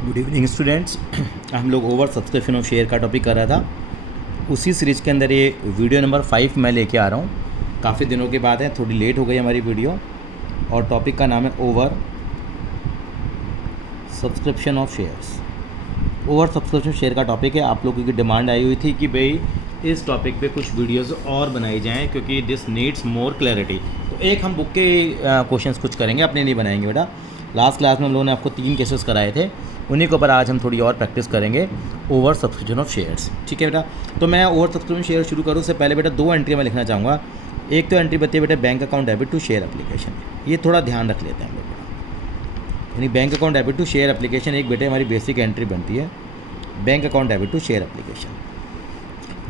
Good evening students. हम लोग over subscription of share का टॉपिक कर रहा था। उसी सीरीज़ के अंदर ये वीडियो नंबर 5 मैं लेके आ रहा हूँ। काफ़ी दिनों के बाद है, थोड़ी लेट हो गई हमारी वीडियो, और टॉपिक का नाम है over subscription of shares. Over subscription share का टॉपिक है। आप लोगों की डिमांड आई हुई थी कि भाई इस टॉपिक पे कुछ वीडियोस और बनाई जाएं क्योंकि दिस नीड्स मोर क्लैरिटी। तो एक हम बुक के क्वेश्चंस कुछ करेंगे, अपने नहीं बनाएंगे बेटा। लास्ट क्लास में हम लोगों ने आपको 3 केसेस कराए थे, उन्हीं के ऊपर आज हम थोड़ी और प्रैक्टिस करेंगे ओवर सब्सक्रिप्शन ऑफ शेयर्स। ठीक है बेटा। तो मैं ओवर सब्सक्रिप्शन शेयर शुरू करूँ उससे पहले बेटा 2 एंट्री मैं लिखना चाहूँगा। एक तो एंट्री बताइए बेटा bank account debit to share application, ये थोड़ा ध्यान रख लेते हैं हम लोग। यानी bank account debit to share application एक बेटे हमारी बेसिक एंट्री बनती है। Bank account debit to share application,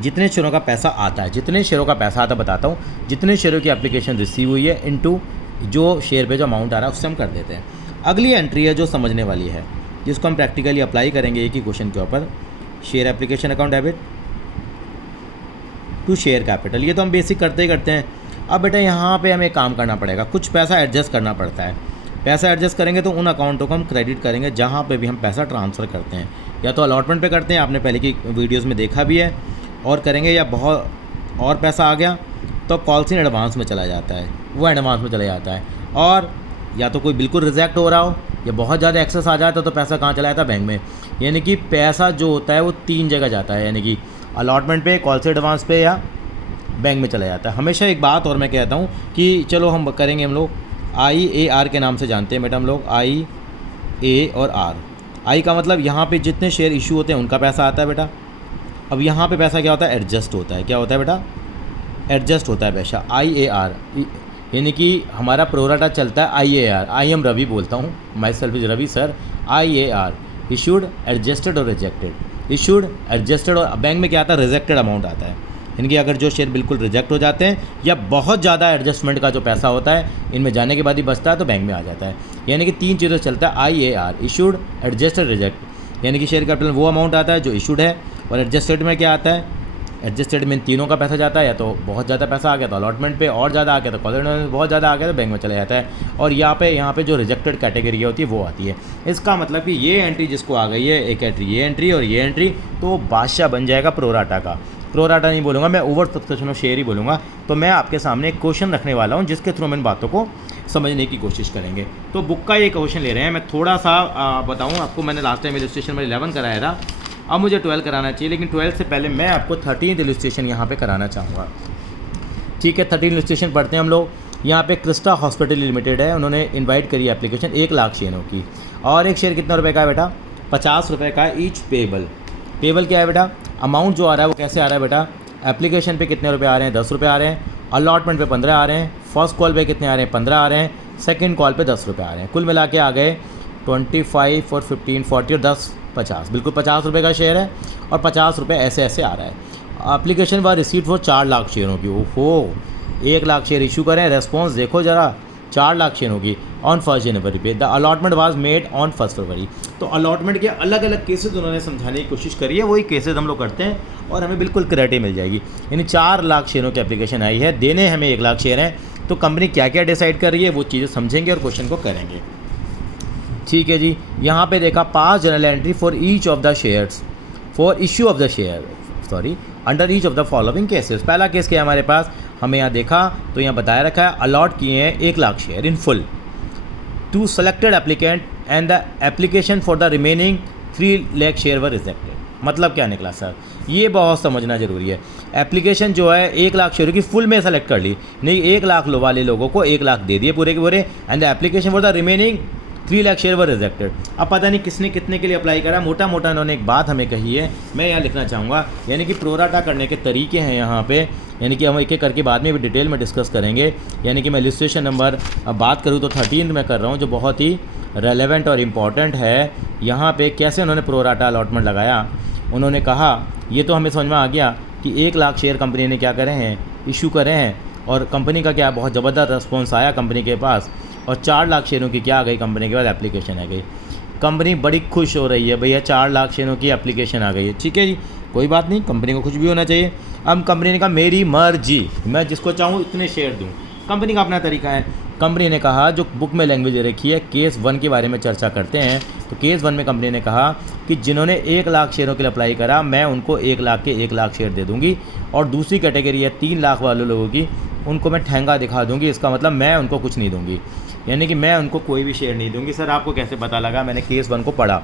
जितने शेयरों का पैसा आता है, जितने शेयरों का पैसा आता है बताता हूँ, जितने शेयरों की एप्लीकेशन रिसीव हुई है इनटू जो शेयर पे जो अमाउंट आ रहा है उससे हम कर देते हैं। अगली एंट्री है जो समझने वाली है, जिसको हम प्रैक्टिकली अप्लाई करेंगे एक ही क्वेश्चन के ऊपर। Share application account debit to share capital, ये तो हम बेसिक करते ही करते हैं। अब बेटा यहाँ पे हमें काम करना पड़ेगा, कुछ पैसा एडजस्ट करना पड़ता है। पैसा एडजस्ट करेंगे तो उन अकाउंटों को हम क्रेडिट करेंगे जहाँ पे भी हम पैसा ट्रांसफ़र करते हैं, या तो अलॉटमेंट पे करते हैं, आपने पहले की वीडियोस में देखा भी है, और करेंगे, या बहुत और पैसा आ गया तो कॉल्स इन एडवांस में चला जाता है, वो एडवांस में चला जाता है। और या तो कोई बिल्कुल रिजेक्ट हो रहा हो या बहुत ज़्यादा एक्सेस आ जाता तो पैसा कहाँ चला जाता है? बैंक में। यानी कि पैसा जो होता है वो 3 जगह जाता है, यानी कि अलॉटमेंट पे, कॉल से एडवांस पे, या बैंक में चला जाता है। हमेशा एक बात और मैं कहता हूँ कि चलो हम करेंगे, हम लोग IAR के नाम से जानते हैं बेटा हम लोग, IA और R। आई का मतलब यहाँ पे जितने शेयर इशू होते हैं उनका पैसा आता है बेटा। अब यहाँ पे पैसा क्या होता है? एडजस्ट होता है। क्या होता है बेटा? एडजस्ट होता है पैसा। IAR यानी कि हमारा प्रोराटा चलता है IAR। आई एम रवि बोलता हूँ, myself is Ravi sir. IAR issued, adjusted और रिजेक्टेड। इशूड, एडजस्टेड, और बैंक में क्या आता है? रिजेक्टेड अमाउंट आता है। यानी कि अगर जो शेयर बिल्कुल रिजेक्ट हो जाते हैं या बहुत ज़्यादा एडजस्टमेंट का जो पैसा होता है इनमें जाने के बाद ही बचता है तो बैंक में आ जाता है। यानी कि 3 चीज़ों से चलता है IAR, इशूड, एडजस्टेड, रिजेक्ट। यानी कि शेयर कैपिटल वो अमाउंट आता है जो इशूड है, और एडजस्टेड में क्या आता है? एडजस्टेड में तीनों का पैसा जाता है, या तो बहुत ज़्यादा पैसा आ गया तो अलॉटमेंट पे, और ज़्यादा आ गया तो कॉलेज में, बहुत ज़्यादा आ गया तो बैंक में चला जाता है। और यहाँ पे जो रिजेक्टेड कैटेगरी होती है वो आती है। इसका मतलब कि ये एंट्री जिसको आ गई है, एक एंट्री ये एंट्री और ये एंट्री, तो बादशाह बन जाएगा प्रोराटा का। प्रोराटा नहीं बोलूँगा मैं, ओवर सब्सक्रिप्शन ऑफ शेयर ही बोलूँगा। तो मैं आपके सामने एक क्वेश्चन रखने वाला हूँ जिसके थ्रू हम इन बातों को समझने की कोशिश करेंगे। तो बुक का ये क्वेश्चन ले रहे हैं। मैं थोड़ा सा बताऊँ आपको, मैंने लास्ट टाइम इलस्ट्रेशन में 11 कराया था, अब मुझे 12 कराना चाहिए, लेकिन 12 से पहले मैं आपको 13th इलस्ट्रेशन यहाँ पे कराना चाहूँगा। ठीक है, 13 इलस्ट्रेशन पढ़ते हैं हम लोग। यहाँ पे क्रिस्टा हॉस्पिटल लिमिटेड है, उन्होंने इनवाइट करी एप्लीकेशन 1 लाख शेयरों की, और एक शेयर कितना रुपए का है बेटा? 50 रुपये का ईच पेबल। पेबल क्या है बेटा? अमाउंट जो आ रहा है वो कैसे आ रहा है बेटा? एप्लीकेशन पे कितने रुपये आ रहे हैं? 10 रुपये आ रहे हैं। अलॉटमेंट पे 15 आ रहे हैं। फर्स्ट कॉल पे कितने आ रहे हैं? 15 आ रहे हैं। सेकंड कॉल पे 10 रुपये आ रहे हैं। कुल मिला के आ गए 25 और 15 40 और 10 50, बिल्कुल 50 रुपये का शेयर है, और 50 रुपये ऐसे ऐसे आ रहा है। एप्लीकेशन व रिसीट फॉर 4 लाख शेयरों की। ओहो, 1 लाख शेयर इशू करें, रेस्पॉन्स देखो ज़रा, 4 लाख शेयरों की ऑन 1 जनवरी पे। The allotment was made on 1 फरवरी। तो अलॉटमेंट के अलग अलग केसेस उन्होंने समझाने की कोशिश करी है, वही केसेस हम लोग करते हैं और हमें बिल्कुल क्लैरिटी मिल जाएगी। यानी 4 लाख शेयरों की एप्लीकेशन आई है, देने हमें 1 लाख शेयर हैं, तो कंपनी क्या क्या डिसाइड कर रही है वो चीज़ें समझेंगे और क्वेश्चन को करेंगे। ठीक है जी। यहाँ पे देखा 5 general entry for each of the shares for issue of the share, sorry, under each of the following cases. पहला केस क्या है हमारे पास? हमें यहाँ देखा तो यहाँ बताया रखा है अलॉट किए हैं 1 lakh share in full to selected applicant and the application for the remaining 3 lakh share were rejected. मतलब क्या निकला सर? ये बहुत समझना जरूरी है। एप्लीकेशन जो है 1 लाख शेयर की फुल में सेलेक्ट कर ली, नहीं 1 लाख वाले लोगों को 1 लाख दे दिए पूरे के पूरे, and the application for the remaining 3 lakh share were rejected. अब पता नहीं किसने कितने के लिए अप्लाई करा, मोटा मोटा इन्होंने एक बात हमें कही है, मैं यहाँ लिखना चाहूँगा। यानी कि प्रोराटा करने के तरीके हैं यहाँ पे, यानी कि हम एक एक करके बाद में भी डिटेल में डिस्कस करेंगे। यानी कि मैं इलस्ट्रेशन नंबर अब बात करूँ तो 13 में कर रहा हूँ, जो बहुत ही रेलेवेंट और इम्पॉर्टेंट है। यहाँ पे कैसे उन्होंने प्रोराटा अलॉटमेंट लगाया, उन्होंने कहा, ये तो हमें समझ में आ गया कि 1 लाख शेयर कंपनी ने क्या करे हैं? इशू करे हैं, और कंपनी का क्या बहुत ज़बरदस्त रिस्पॉन्स आया कंपनी के पास, और 4 लाख शेयरों की क्या आ गई कंपनी के बाद? एप्लीकेशन आ गई। कंपनी बड़ी खुश हो रही है, भैया 4 लाख शेयरों की एप्लीकेशन आ गई है। ठीक है जी, कोई बात नहीं, कंपनी को कुछ भी होना चाहिए। अब कंपनी ने कहा मेरी मर्जी, मैं जिसको चाहूँ इतने शेयर दूँ। कंपनी का अपना तरीका है। कंपनी ने कहा, जो बुक में लैंग्वेज रखी है, केस 1 के बारे में चर्चा करते हैं। तो केस 1 में कंपनी ने कहा कि जिन्होंने 1 लाख शेयरों के लिए अप्लाई करा, मैं उनको 1 लाख के 1 लाख शेयर दे दूंगी, और दूसरी कैटेगरी है 3 लाख वाले लोगों की, उनको मैं ठेंगा दिखा दूंगी। इसका मतलब मैं उनको कुछ नहीं दूंगी, यानी कि मैं उनको कोई भी शेयर नहीं दूंगी। सर आपको कैसे पता लगा? मैंने केस 1 को पढ़ा।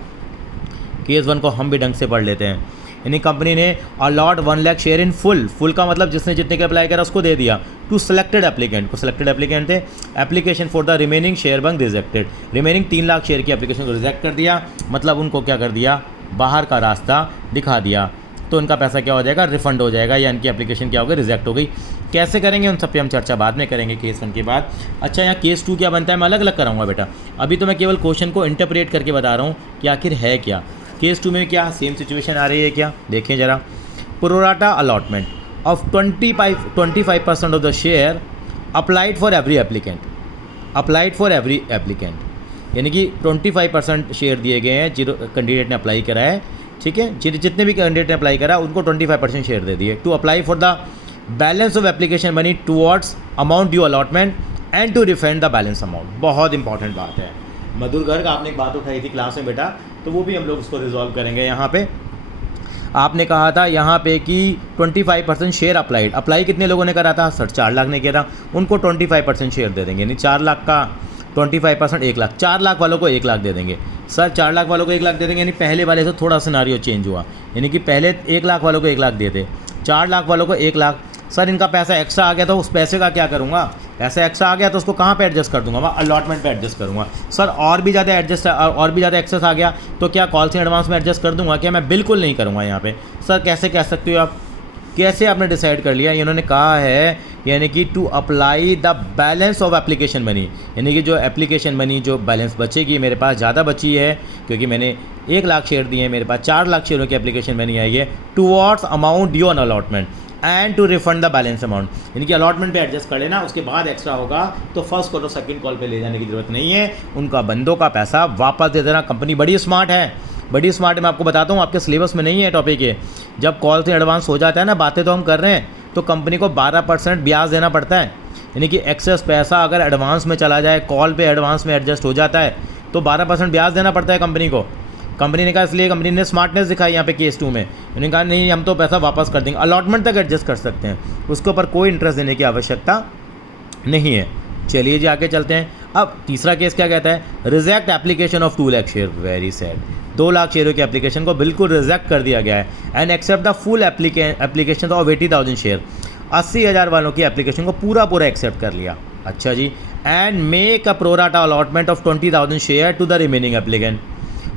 केस 1 को हम भी ढंग से पढ़ लेते हैं। यानी कंपनी ने allot 1 lakh share in full का मतलब जिसने जितने के अप्लाई करा उसको दे दिया, टू सेलेक्टेड एप्लीकेंट को। सेलेक्टेड एप्लीकेंट थे, application for the remaining share bunk rejected. Remaining 3 lakh share की एप्लीकेशन को रिजेक्ट कर दिया, मतलब उनको क्या कर दिया, बाहर का रास्ता दिखा दिया। तो उनका पैसा क्या हो जाएगा, रिफंड हो जाएगा, या इनकी एप्लीकेशन क्या हो गई, रिजेक्ट हो गई। कैसे करेंगे उन सब पे हम चर्चा बाद में करेंगे केस 1 के बाद। अच्छा, यहाँ केस 2 क्या बनता है मैं अलग अलग कराऊंगा बेटा। अभी तो मैं केवल क्वेश्चन को इंटरप्रेट करके बता रहा हूँ कि आखिर है क्या। केस 2 में क्या सेम सिचुएशन आ रही है क्या, देखें ज़रा। Pro rata allotment of 25% of the share applied for every applicant. Applied for every applicant यानी कि 25% शेयर दिए गए हैं जो कैंडिडेट ने अप्लाई करा है, ठीक है। जितने भी कैंडिडेट ने अप्लाई करा उनको 25% शेयर दे दिए। To apply for the balance of application money towards amount due allotment and to refund the balance amount. बहुत इंपॉर्टेंट बात है। मधुर गर्ग आपने एक बात उठाई थी क्लास में बेटा, तो वो भी हम लोग उसको रिजॉल्व करेंगे। यहाँ पे आपने कहा था यहाँ पे कि 25% शेयर अप्लाई कितने लोगों ने करा था सर? 4 लाख ने किया था, उनको 25% शेयर दे देंगे। यानी 4 लाख का 25% 1 लाख, 4 लाख वालों को 1 लाख दे देंगे। सर 4 लाख वालों को 1 लाख दे देंगे, यानी पहले वाले से थोड़ा सिनारियो चेंज हुआ। यानी कि पहले 1 लाख वालों को 1 लाख देते, 4 लाख वालों को 1 लाख। सर इनका पैसा एक्स्ट्रा आ गया तो उस पैसे का क्या करूँगा? पैसा एक्स्ट्रा आ गया तो उसको कहाँ पे एडजस्ट कर दूंगा? मैं अलॉटमेंट पे एडजस्ट करूँगा। सर और भी ज़्यादा एक्सेस आ गया तो क्या कॉल से एडवांस में एडजस्ट कर दूंगा? क्या मैं बिल्कुल नहीं करूँगा यहाँ पे। सर कैसे कह सकते हो आप? कैसे आपने डिसाइड कर लिया? इन्होंने कहा है यानी कि to apply the balance of application money, यानी कि जो एप्लीकेशन मनी जो बैलेंस बचेगी, मेरे पास ज़्यादा बची है क्योंकि मैंने 1 लाख शेयर दिए हैं, मेरे पास 4 लाख शेयरों की एप्लीकेशन मनी आई है, towards amount due on allotment and to refund the balance amount. यानी कि अलॉटमेंट पे एडजस्ट कर लेना, उसके बाद एक्स्ट्रा होगा तो फर्स्ट कॉल और सेकंड कॉल पे ले जाने की जरूरत नहीं है, उनका बंदों का पैसा वापस दे देना। कंपनी बड़ी स्मार्ट है, बड़ी स्मार्ट है। मैं आपको बताता हूँ, आपके सिलेबस में नहीं है टॉपिक ये। जब कॉल से एडवांस हो जाता है ना, बातें तो हम कर रहे हैं, तो कंपनी को 12% ब्याज देना पड़ता है। यानी कि एक्सेस पैसा अगर एडवांस में चला जाए, कॉल पे एडवांस में एडजस्ट हो जाता है तो 12% ब्याज देना पड़ता है कंपनी को। कंपनी ने कहा, इसलिए कंपनी ने स्मार्टनेस दिखाई यहाँ पे केस 2 में। उन्होंने कहा नहीं, हम तो पैसा वापस कर देंगे, अलॉटमेंट तक एडजस्ट कर सकते हैं, उसके ऊपर कोई इंटरेस्ट देने की आवश्यकता नहीं है। चलिए जी आगे चलते हैं। अब तीसरा केस क्या कहता है? Reject application of 2 lakh share. Very sad, 2 lakh शेयरों की एप्लीकेशन को बिल्कुल रिजेक्ट कर दिया गया है। And accept the full application of 80,000 share. 80,000 वालों की एप्लीकेशन को पूरा एक्सेप्ट कर लिया। अच्छा जी। And make a pro rata allotment of 20,000 share to the remaining applicant.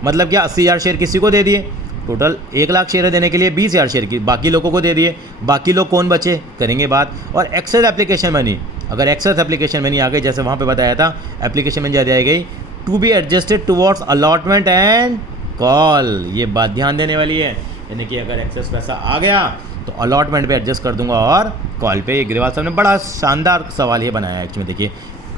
मतलब क्या 80,000 शेयर किसी को दे दिए, टोटल 1 लाख शेयर देने के लिए 20,000 शेयर की बाकी लोगों को दे दिए। बाकी लोग कौन बचे, करेंगे बात। और एक्सेस एप्लीकेशन मनी, अगर एक्सेस एप्लीकेशन मनी आ गई, जैसे वहाँ पे बताया था एप्लीकेशन मनी ज़्यादा आ गई, to be adjusted towards allotment and call. ये बात ध्यान देने वाली है, यानी कि अगर एक्सेस पैसा आ गया तो अलॉटमेंट पे एडजस्ट कर दूंगा और कॉल पे। ये ग्रेवाल साहब ने बड़ा शानदार सवाल ये बनाया है। एक्चुअली देखिए,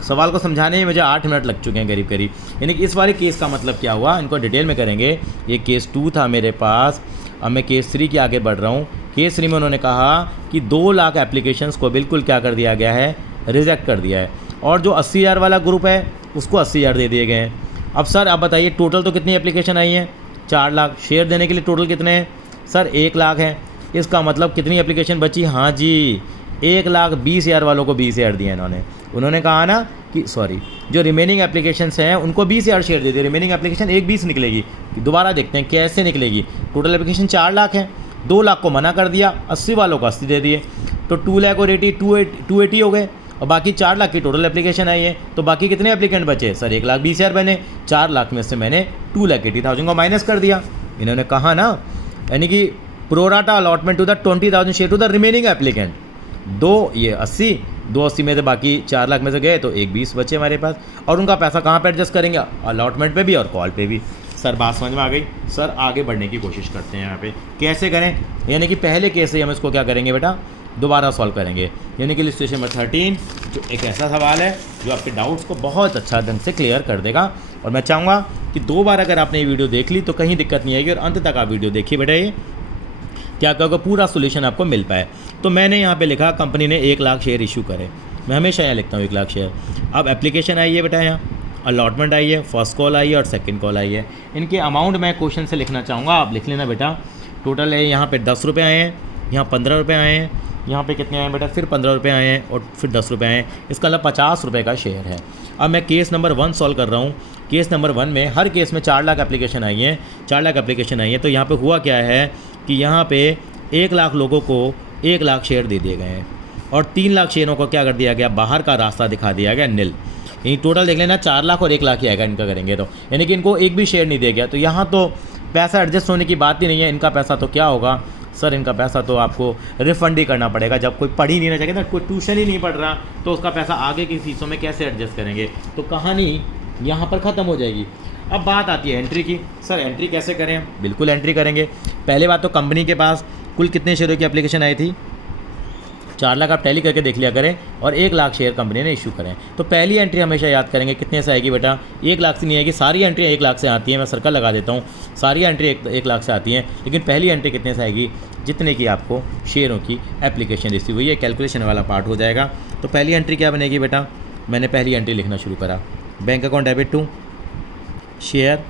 सवाल को समझाने में मुझे 8 मिनट लग चुके हैं करीब। यानी कि इस वाले केस का मतलब क्या हुआ, इनको डिटेल में करेंगे। ये केस 2 था मेरे पास, अब मैं केस 3 की आगे बढ़ रहा हूँ। केस 3 में उन्होंने कहा कि 2 लाख एप्लीकेशंस को बिल्कुल क्या कर दिया गया है, रिजेक्ट कर दिया है। और जो 80,000 वाला ग्रुप है उसको 80,000 दे दिए गए हैं। अब सर आप बताइए, टोटल तो कितनी एप्लीकेशन आई है? 4 लाख। शेयर देने के लिए टोटल कितने हैं सर? 1 लाख है। इसका मतलब कितनी एप्लीकेशन बची? हाँ जी, 1,20,000 वालों को 20,000 दिए इन्होंने। उन्होंने कहा ना कि जो रिमेनिंग एप्लीकेशंस हैं उनको 20,000 शेयर दे दिए। रिमेनिंग एप्लीकेशन 1,20 निकलेगी। दोबारा देखते हैं कैसे निकलेगी। टोटल एप्लीकेशन 4 लाख है, 2 लाख को मना कर दिया, 80 वालों को 80 दे दिए, तो 2 लाख और 280 हो गए। और बाकी 4 लाख की टोटल एप्लीकेशन आई है, तो बाकी कितने एप्लीकेंट बचे सर? 1,20,000 बने। 4 लाख में से मैंने 2,80,000 को माइनस कर दिया। इन्होंने कहा ना, यानी कि pro rata allotment to the 20,000 share to the remaining applicant. 280 में से बाकी 4 लाख में से गए तो 1,20 बचे हमारे पास। और उनका पैसा कहाँ पे एडजस्ट करेंगे? अलॉटमेंट पे भी और कॉल पे भी। सर बात समझ में आ गई? सर आगे बढ़ने की कोशिश करते हैं यहाँ पे, कैसे करें। यानी कि पहले केस से हम इसको क्या करेंगे बेटा, दोबारा सॉल्व करेंगे। यानी कि इलस्ट्रेशन नंबर 13 जो एक ऐसा सवाल है जो आपके डाउट्स को बहुत अच्छा ढंग से क्लियर कर देगा। और मैं चाहूँगा कि 2 बार अगर आपने ये वीडियो देख ली तो कहीं दिक्कत नहीं आएगी, और अंत तक आप वीडियो देखिए बेटा, ये क्या कहोगे पूरा सोल्यूशन आपको मिल पाए। तो मैंने यहाँ पे लिखा कंपनी ने 1 लाख शेयर इशू करे। मैं हमेशा यहाँ लिखता हूँ 1 लाख शेयर। अब एप्लीकेशन आई है बेटा, यहाँ अलॉटमेंट आई है, फर्स्ट कॉल आई है और सेकंड कॉल आई है। इनके अमाउंट मैं क्वेश्चन से लिखना चाहूँगा, आप लिख लेना बेटा। टोटल है यहाँ पे 10 रुपये आए हैं, यहाँ 15 रुपये आए हैं, यहाँ पे कितने आए बेटा, फिर 15 रुपये आए हैं और फिर 10 रुपये आए हैं। इसका मतलब 50 रुपये का शेयर है। अब मैं केस नंबर 1 सॉल्व कर रहा हूँ। केस नंबर 1 में हर केस में 4 लाख एप्लीकेशन आई है, 4 लाख एप्लीकेशन आई है। तो यहाँ पे हुआ क्या है कि यहाँ पे 1 लाख लोगों को 1 लाख शेयर दे दिए गए हैं और 3 लाख शेयरों को क्या कर दिया गया, बाहर का रास्ता दिखा दिया गया, नील। यही टोटल देख लेना 4 लाख और 1 लाख ही आएगा इनका करेंगे तो, यानी कि इनको एक भी शेयर नहीं दिया गया। तो यहाँ तो पैसा एडजस्ट होने की बात ही नहीं है। इनका पैसा तो क्या होगा सर, इनका पैसा तो आपको रिफंड ही करना पड़ेगा। जब कोई पढ़ ही नहीं रहा चाहिए ना, कोई ट्यूशन ही नहीं पढ़ रहा, तो उसका पैसा आगे की फीसों में कैसे एडजस्ट करेंगे। तो कहानी यहाँ पर ख़त्म हो जाएगी। अब बात आती है एंट्री की। सर एंट्री कैसे करें? बिल्कुल एंट्री करेंगे। पहले बात तो कंपनी के पास कुल कितने शेयरों की एप्लीकेशन आई थी, 4 लाख आप टैली करके देख लिया करें, और 1 लाख शेयर कंपनी ने इशू करें। तो पहली एंट्री हमेशा याद करेंगे कितने से आएगी बेटा, 1 लाख से नहीं आएगी। सारी एंट्री 1 लाख से आती हैं, मैं सर्कल लगा देता हूँ, सारी एंट्री 1 लाख से आती हैं, लेकिन पहली एंट्री कितने से आएगी, जितने की आपको शेयरों की एप्लीकेशन रिसीव हुई है। कैलकुलेशन वाला पार्ट हो जाएगा। तो पहली एंट्री क्या बनेगी बेटा, मैंने पहली एंट्री लिखना शुरू करा, bank account debit to share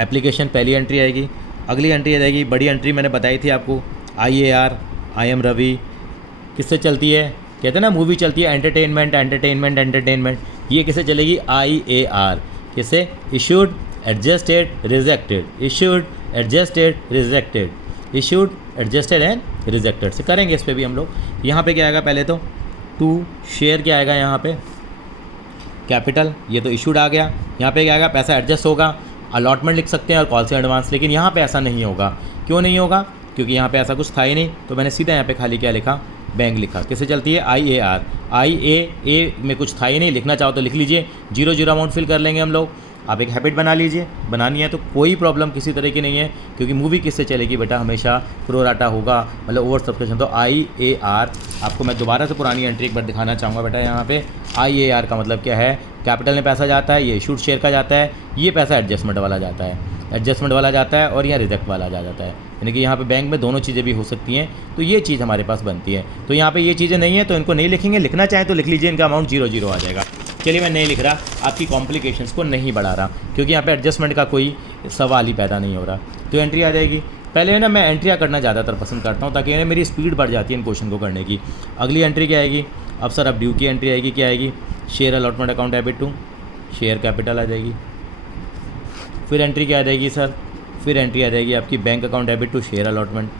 application, पहली एंट्री आएगी। अगली एंट्री आ जाएगी, बड़ी एंट्री मैंने बताई थी आपको, IAR, आई एम रवि। किससे चलती है, कहते हैं ना मूवी चलती है एंटरटेनमेंट एंटरटेनमेंट एंटरटेनमेंट, ये किससे चलेगी, IAR। किससे, issued adjusted rejected, issued adjusted rejected, issued adjusted and rejected से करेंगे। इस पर भी हम लोग यहाँ पे क्या आएगा, पहले तो टू शेयर क्या आएगा, यहाँ पे कैपिटल, ये तो इशूड आ गया। यहाँ पे क्या आएगा, पैसा एडजस्ट होगा, अलॉटमेंट लिख सकते हैं और कॉल से एडवांस, लेकिन यहाँ पे ऐसा नहीं होगा। क्यों नहीं होगा, क्योंकि यहाँ पे ऐसा कुछ था ही नहीं। तो मैंने सीधा यहाँ पे खाली क्या लिखा, बैंक लिखा। किससे चलती है, IAR। IAA में कुछ था ही नहीं, लिखना चाहो तो लिख लीजिए, 0 अमाउंट फिल कर लेंगे हम लोग। आप एक हैबिट बना लीजिए, बनानी है तो कोई प्रॉब्लम किसी तरह की नहीं है, क्योंकि मूवी किससे चलेगी बेटा, हमेशा प्रोराटा होगा, मतलब ओवर सब्सक्रिप्शन। तो IAR आपको मैं दोबारा से पुरानी एंट्री एक बार दिखाना चाहूँगा बेटा। यहाँ पे IAR का मतलब क्या है, कैपिटल में पैसा जाता है, ये इशूड शेयर का जाता है, ये पैसा एडजस्टमेंट वाला जाता है, एडजस्टमेंट वाला जाता है, और यहाँ रिजेक्ट वाला जाता है। यानी कि यहाँ पे बैंक में दोनों चीज़ें भी हो सकती हैं। तो ये चीज़ हमारे पास बनती है। तो यहाँ पे ये चीज़ें नहीं है तो इनको नहीं लिखेंगे, लिखना चाहें तो लिख लीजिए, इनका अमाउंट 0 आ जाएगा। चलिए मैं नहीं लिख रहा, आपकी कॉम्प्लिकेशंस को नहीं बढ़ा रहा, क्योंकि यहाँ पे एडजस्टमेंट का कोई सवाल ही पैदा नहीं हो रहा। तो एंट्री आ जाएगी। पहले ना मैं एंट्रियाँ करना ज़्यादातर पसंद करता हूँ, ताकि मेरी स्पीड बढ़ जाती है इन क्वेश्चन को करने की। अगली एंट्री क्या आएगी, अब सर अब ड्यू की एंट्री आएगी, क्या आएगी, share allotment account debit to share capital आ जाएगी। फिर एंट्री क्या आ जाएगी सर, फिर एंट्री आ जाएगी आपकी bank account debit to share allotment.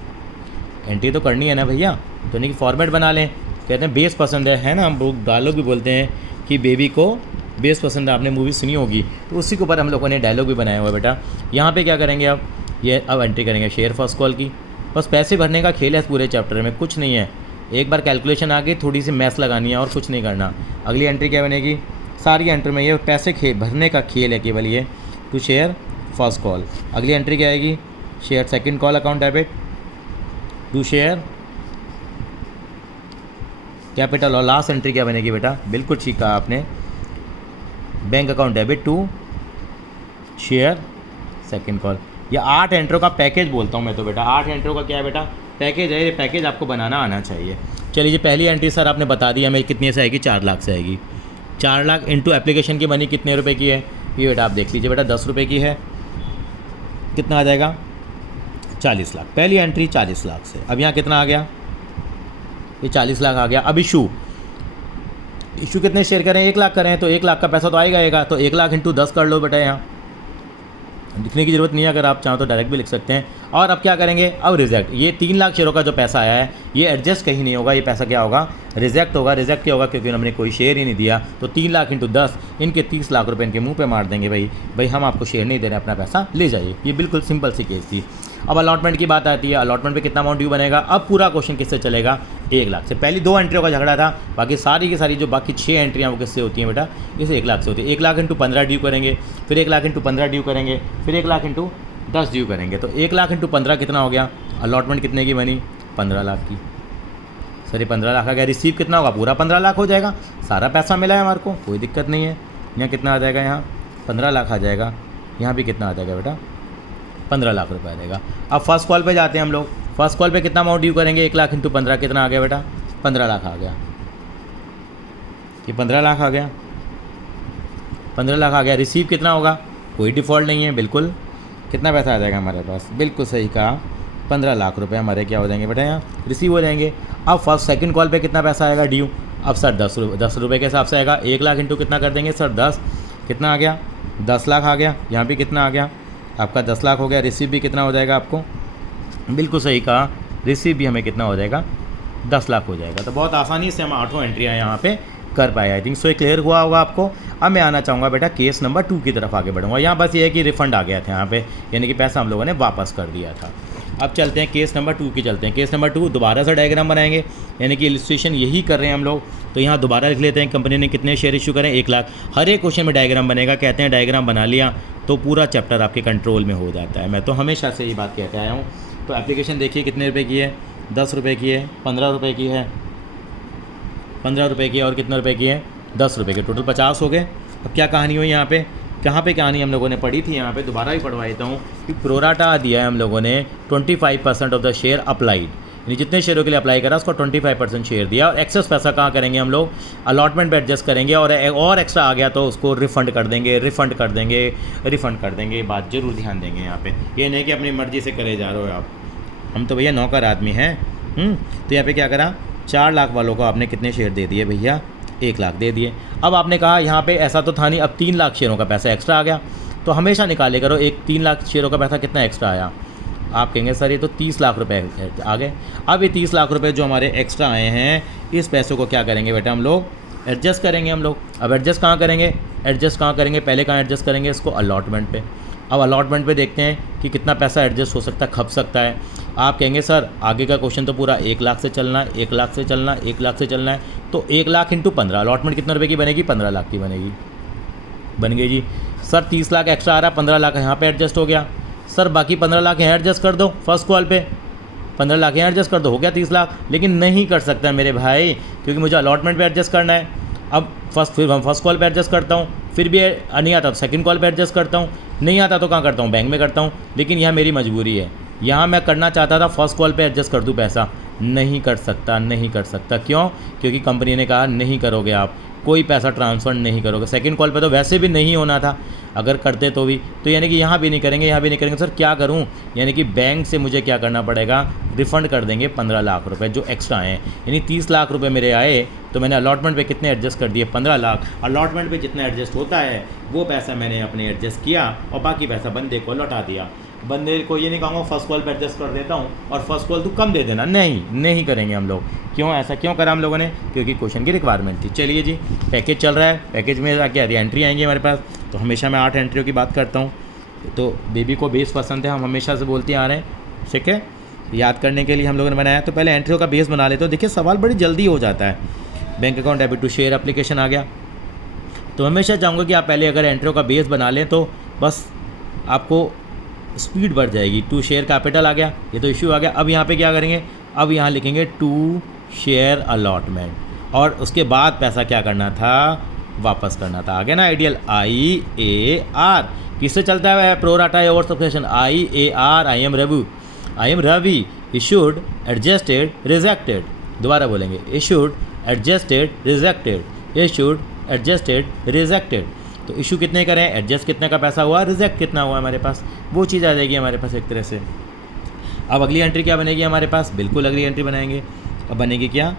Entry तो करनी है ना भैया, तो नहीं कि फॉर्मेट बना लें। कहते हैं बेस पसंद है ना, हम लोग डायलॉग भी बोलते हैं कि बेबी को बेस पसंद है, आपने मूवी सुनी होगी, तो उसी के ऊपर हम लोगों ने डायलॉग भी बनाया हुआ है बेटा। यहाँ पे क्या करेंगे अब, ये अब एंट्री करेंगे शेयर फर्स्ट कॉल की। बस पैसे भरने का खेल है इस पूरे चैप्टर में, कुछ नहीं है। एक बार कैलकुलेशन आ गई, थोड़ी सी मैथ्स लगानी है और कुछ नहीं करना। अगली एंट्री क्या बनेगी, सारी एंट्री में ये पैसे भरने का खेल है केवल, ये टू शेयर फर्स्ट कॉल। अगली एंट्री क्या आएगी, share second call account debit to share capital. और लास्ट एंट्री क्या बनेगी बेटा, बिल्कुल ठीक कहा आपने, bank account debit to share second call. या 8 एंट्रियों का पैकेज बोलता हूँ मैं तो बेटा, 8 एंट्रियों का क्या है बेटा, पैकेज है। ये पैकेज आपको बनाना आना चाहिए। चलिए पहली एंट्री सर आपने बता दिया हमें कितने से आएगी, 4 लाख से आएगी। 4 लाख इंटू एप्लीकेशन की मनी कितने रुपए की है, ये बेटा आप देख लीजिए बेटा, 10 रुपये की है। कितना आ जाएगा, 40 लाख। पहली एंट्री 40 लाख से। अब यहाँ कितना आ गया, ये 40 लाख आ गया। अब इशू कितने शेयर करें, 1 लाख करें, तो 1 लाख का पैसा तो आएगा। तो 1 लाख इंटू 10 कर लो बेटा, यहाँ लिखने की ज़रूरत नहीं है, अगर आप चाहो तो डायरेक्ट भी लिख सकते हैं। और अब क्या करेंगे, अब रिजेक्ट, ये 3 लाख शेयरों का जो पैसा आया है ये एडजस्ट कहीं नहीं होगा, ये पैसा क्या होगा, रिजेक्ट होगा। रिजेक्ट क्या होगा, क्योंकि हमने कोई शेयर ही नहीं दिया। तो 3 लाख इंटू 10, इनके 30 लाख रुपए इनके मुंह पे मार देंगे, भाई हम आपको शेयर नहीं दे रहे, अपना पैसा ले जाइए। ये बिल्कुल सिंपल सी केस थी। अब अलॉटमेंट की बात आती है, अलॉटमेंट पे कितना अमाउंट ड्यू बनेगा। अब पूरा क्वेश्चन किससे चलेगा, 1 लाख से। पहली 2 एंट्रियों का झगड़ा था, बाकी सारी की सारी जो बाकी 6 एंट्रियाँ वो किससे होती हैं बेटा, इसे 1 लाख से होती है। 1 लाख इंटू 15 ड्यू करेंगे, फिर 1 लाख इंटू 15 ड्यू करेंगे, फिर 1 लाख इंटू 10 ड्यू करेंगे। तो 1 लाख इंटू 15 कितना हो गया, अलॉटमेंट कितने की बनी, 15 लाख की। सर ये 15 लाख आ गया, रिसीव कितना होगा, पूरा 15 लाख हो जाएगा। सारा पैसा मिला है हमारे को, कोई दिक्कत नहीं है। यहाँ कितना आ जाएगा, यहाँ 15 लाख आ जाएगा। यहाँ भी कितना आ जाएगा बेटा, 15 लाख रुपये आ जाएगा। अब फर्स्ट कॉल पे जाते हैं हम लोग। फर्स्ट कॉल पे कितना अमाउंट ड्यू करेंगे, 1 लाख इंटू 15 कितना आ गया बेटा, 15 लाख आ गया, ये 15 लाख आ गया, 15 लाख आ गया। रिसीव कितना होगा, कोई डिफ़ॉल्ट नहीं है, बिल्कुल कितना पैसा आ जाएगा हमारे पास, बिल्कुल सही कहा, 15 लाख रुपए हमारे क्या हो जाएंगे बेटा, यहाँ रिसीव हो जाएंगे। अब फर्स्ट सेकंड कॉल पे कितना पैसा आएगा ड्यू, अब सर 10 रुपये के हिसाब से आएगा, 1 लाख इंटू कितना कर देंगे सर 10, कितना आ गया 10 लाख आ गया, यहाँ भी कितना आ गया आपका 10 लाख हो गया। रिसीव भी कितना हो जाएगा आपको, बिल्कुल सही कहा, रिसीव भी हमें कितना हो जाएगा 10 लाख हो जाएगा। तो बहुत आसानी से हम 8 एंट्रियाँ यहाँ पे कर पाए। आई थिंक सो ये क्लियर हुआ होगा आपको। अब मैं आना चाहूँगा बेटा केस नंबर 2 की तरफ आगे बढ़ूँगा। यहाँ बस ये है कि रिफ़ंड आ गया था यहाँ पे, यानी कि पैसा हम लोगों ने वापस कर दिया था। अब चलते हैं केस नंबर 2 की, चलते हैं केस नंबर 2। दोबारा से डायग्राम बनाएंगे, यानी कि इलस्ट्रेशन यही कर रहे हैं हम लोग। तो यहाँ दोबारा लिख लेते हैं कंपनी ने कितने शेयर इशू करें, 1 लाख। हर एक क्वेश्चन में डायग्राम बनेगा, कहते हैं डायग्राम बना लिया तो पूरा चैप्टर आपके कंट्रोल में हो जाता है। मैं तो हमेशा से ये बात कहते आया हूँ। तो एप्लीकेशन देखिए कितने रुपये की है, 10 रुपये की है, 15 रुपये की है, 15 रुपये की है और कितने रुपये की है, 10 रुपये के, टोटल 50 हो गए। अब क्या कहानी हुई यहाँ पे, कहाँ पे कहानी हम लोगों ने पढ़ी थी, यहाँ पे दोबारा भी पढ़वा देता हूँ कि प्रोराटा दिया है हम लोगों ने 25% ऑफ द शेयर अप्लाइड, यानी जितने शेयरों के लिए अप्लाई करा उसको 25% शेयर दिया। और एक्सेस पैसा कहाँ करेंगे हम लोग, अलॉटमेंट पे एडजस्ट करेंगे, और एक्स्ट्रा आ गया तो उसको रिफ़ंड कर देंगे, रिफ़ंड कर देंगे, रिफ़ंड कर देंगे। ये बात जरूर ध्यान देंगे यहाँ पे, ये नहीं कि अपनी मर्ज़ी से करे जा रहे हो आप, हम तो भैया नौकर आदमी हैं। तो यहाँ पे क्या करा, 4 लाख वालों को आपने कितने शेयर दे दिए भैया, 1 लाख दे दिए। अब आपने कहा यहाँ पे ऐसा तो था नहीं, अब 3 लाख शेयरों का पैसा एक्स्ट्रा आ गया, तो हमेशा निकाले करो 3 लाख शेयरों का पैसा कितना एक्स्ट्रा आया। आप कहेंगे सर ये तो 30 लाख रुपए आ गए। अब ये 30 लाख रुपए जो हमारे एक्स्ट्रा आए हैं, इस पैसों को क्या करेंगे बेटा, हम लोग एडजस्ट करेंगे हम लोग। अब एडजस्ट कहाँ करेंगे, एडजस्ट कहाँ करेंगे, पहले कहाँ एडजस्ट करेंगे इसको, अलॉटमेंट पे। अब अलॉटमेंट पे देखते हैं कि कितना पैसा एडजस्ट हो सकता है, खप सकता है। आप कहेंगे सर आगे का क्वेश्चन तो पूरा 1 लाख से चलना है, 1 लाख से चलना है, 1 लाख से चलना है, तो 1 लाख इंटू 15, अलॉटमेंट कितने रुपए की बनेगी, 15 लाख की बनेगी, बन गई जी। सर 30 लाख एक्स्ट्रा आ रहा है, 15 लाख यहाँ पे एडजस्ट हो गया। सर बाकी 15 लाख यहाँ एडजस्ट कर दो, फर्स्ट कॉल पे 15 लाख यहाँ एडजस्ट कर दो, हो गया 30 लाख। लेकिन नहीं कर सकता मेरे भाई, क्योंकि मुझे अलॉटमेंट पे एडजस्ट करना है। अब फिर हम फर्स्ट कॉल पे एडजस्ट करता हूँ, फिर भी नहीं आता तो सेकंड कॉल पे एडजस्ट करता हूँ, नहीं आता तो कहाँ करता हूँ, बैंक में करता हूँ। लेकिन यह मेरी मजबूरी है, यहाँ मैं करना चाहता था फर्स्ट कॉल पे एडजस्ट कर दूँ पैसा, नहीं कर सकता, नहीं कर सकता। क्यों, क्योंकि कंपनी ने कहा नहीं करोगे आप, कोई पैसा ट्रांसफ़र नहीं करोगे। सेकंड कॉल पे तो वैसे भी नहीं होना था, अगर करते तो भी, तो यानी कि यहाँ भी नहीं करेंगे, यहाँ भी नहीं करेंगे। सर क्या करूँ, यानी कि बैंक से मुझे क्या करना पड़ेगा, रिफ़ंड कर देंगे 15 लाख रुपए जो एक्स्ट्रा आए। यानी 30 लाख रुपए मेरे आए, तो मैंने अलॉटमेंट पे कितने एडजस्ट कर दिए, 15 लाख। अलॉटमेंट पे जितना एडजस्ट होता है वो पैसा मैंने अपने एडजस्ट किया, और बाकी पैसा बंदे को लौटा दिया। बंदे को ये नहीं कहूँगा फर्स्ट कॉल पे एडजस्ट कर देता हूँ और फर्स्ट कॉल तू कम दे देना, नहीं करेंगे हम लोग। क्यों, ऐसा क्यों करा हम लोगों ने, क्योंकि क्वेश्चन की रिक्वायरमेंट थी। चलिए जी, पैकेज चल रहा है, पैकेज में क्या एंट्री आएंगी हमारे पास, तो हमेशा मैं 8 एंट्रियों की बात करता हूँ। तो बेबी को बेस पसंद है, हम हमेशा से बोलते आ रहे हैं, ठीक है, याद करने के लिए हम लोगों ने बनाया। तो पहले एंट्रियों का बेस बना लेते हो। देखिए सवाल बड़ी जल्दी हो जाता है। Bank account debit to share application आ गया, तो हमेशा चाहूँगा कि आप पहले अगर एंट्रियों का बेस बना लें तो बस आपको स्पीड बढ़ जाएगी। टू शेयर कैपिटल आ गया, ये तो इशू आ गया। अब यहाँ पे क्या करेंगे, अब यहाँ लिखेंगे टू शेयर अलॉटमेंट, और उसके बाद पैसा क्या करना था, वापस करना था। आ गया ना आइडियल, IAR किससे चलता है, pro rata over subscription, IAR, I M Ravi, issued, adjusted, rejected. दोबारा बोलेंगे, issued, adjusted, rejected, issued, adjusted, rejected. तो इशू कितने करें, एडजस्ट कितने का पैसा हुआ, रिजेक्ट कितना हुआ हमारे पास, वो चीज़ आ जाएगी हमारे पास एक तरह से। अब अगली एंट्री क्या बनेगी हमारे पास, बिल्कुल अगली एंट्री बनाएंगे। अब बनेगी क्या,